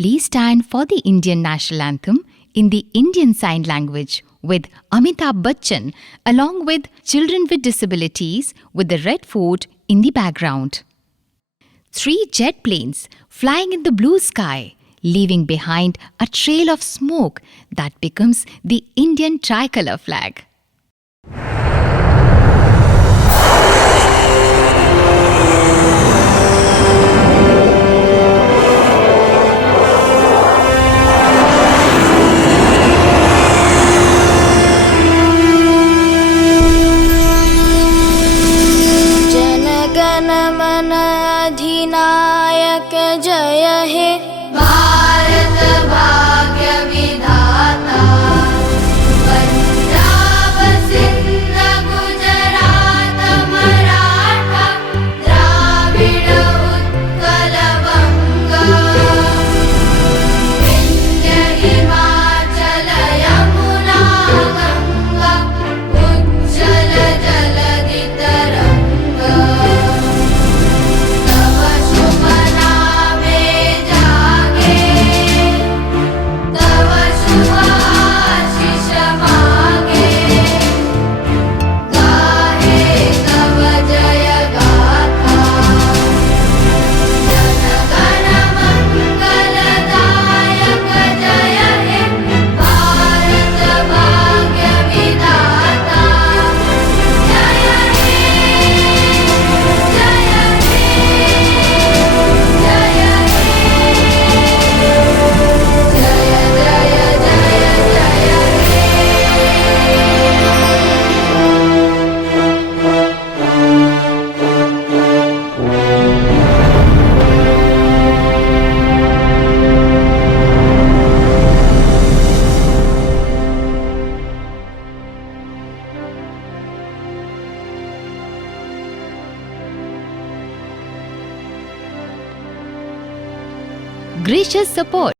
Please stand for the Indian national anthem in the Indian Sign Language with Amitabh Bachchan along with children with disabilities with the Red Fort in the background. 3 jet planes flying in the blue sky, leaving behind a trail of smoke that becomes the Indian tricolor flag. अधिनायक जय हे भारत भाग्य विधाता पंजाब सिंध गुजरात मराठा द्राविड़ उत्कल बंग विंध्य हिमाचल यमुना गंगा उज्जल जलधि तरंग Gracious support